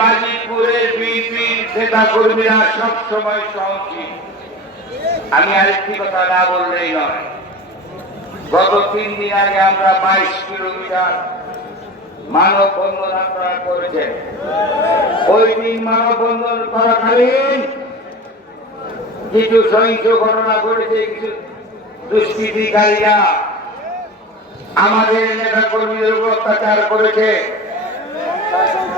বাজিপুরের বিএনপির নেতা কর্মীরা সবসময় সহনশীল। আমি আরেকটি কথা না বললেই নয়। গত তিন দিন আগে আমরা বাইশ কিলোমিটার মানব বন্ধন আপনারা করেছেন। ওই দিন মানব করাকালীন কিছু সহিংস ঘটনা ঘটেছে, কিছু দুষ্কৃতিকারীরা আমাদের নেতা কর্মীদের উপর অত্যাচার করেছে।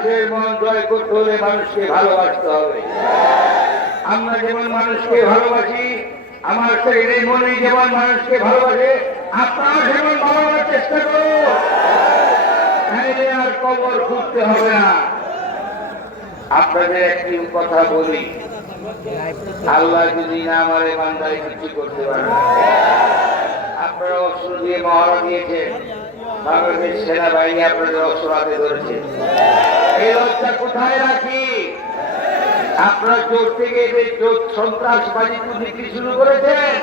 মানুষের মন জয় করতে হলে মানুষকে ভালোবাসতে হবে। আমরা যেমন মানুষকে ভালোবাসি, আমার ছেলে মনে যেমন মানুষকে ভালোবাসে, আপনারা যেমন ভালোবাসার চেষ্টা তাইলে আর কবর খুঁজতে হবে না। আপনাদের একটি কথা বলি, আল্লাহ যদি না আমারে বান্দায় কিছু করতে পারে আপনারা অস্ত্র দিয়ে মহড়া দিয়েছেন। বাংলাদেশ সেনাবাহিনী আপনাদের অস্ত্র ধরেছে। এই লজ্জা কোথায় রাখি? আপনারা জোর থেকে যে বিক্রি শুরু করেছেন,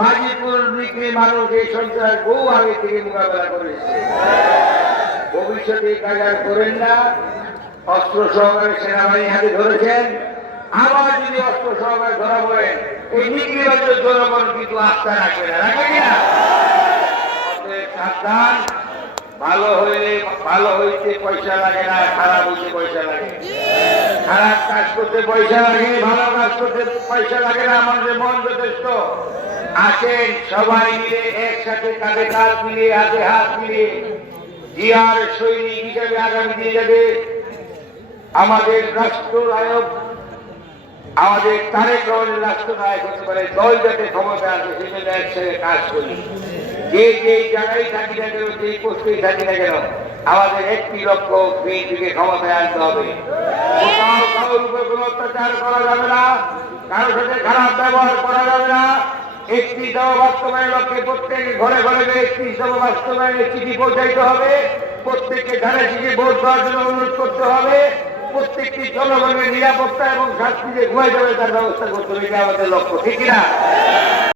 বাজিপুর বিক্রি মানুষ এই সন্ত্রাস বহু আগে থেকে মোকাবেলা করেছে ভবিষ্যতে এই কাজ আর করেন না। অস্ত্র সহকারে সেনাবাহিনী হাতে ধরেছেন। আবার যদি অস্ত্র সহকারে ধরা পড়েন এই বিক্রিবাজের জনগণ কিন্তু আস্থা রাখবে না রাখবে কিনা সাবধান। ভালো হইলে ভালো হইতে পয়সা লাগে না, খারাপ হইতে পয়সা লাগে। খারাপ কাজ করতে পয়সা লাগে, ভালো কাজ করতে পয়সা লাগে না, আমাদের মন যথেষ্ট। আসেন সবাই মিলে একসাথে কাঁধে কাঁধ মিলিয়ে, হাতে হাত মিলিয়ে। জিয়ার সৈনিক হিসাবে আগামী দিয়ে যাবে। আমাদের রাষ্ট্র নায়ক আমাদের তারেক রাষ্ট্রনায়ক হতে পারে। দল যাতে ক্ষমতা আছে সেজন্য একসাথে কাজ করি। যে যে জায়গায় থাকি না কেন, যেই পোস্টেই থাকি না কেন, আমাদের একটি লক্ষ্য, বিএনপিকে ক্ষমতায় আনতে হবে। কোনো অত্যাচার করা যাবে না কারোর সাথে খারাপ ব্যবহার করা যাবে না। একটি দল বাস্তবায়নের লক্ষ্যে প্রত্যেক ঘরে ঘরে একটি দল বাস্তবায়নের চিঠি পৌঁছাইতে হবে। প্রত্যেককে ধারে চিঠি ভোট দেওয়ার জন্য অনুরোধ করতে হবে। প্রত্যেকটি জনগণের নিরাপত্তা এবং শান্তিতে ঘুমাই যাবে তার ব্যবস্থা করতে হবে আমাদের লক্ষ্য, ঠিক না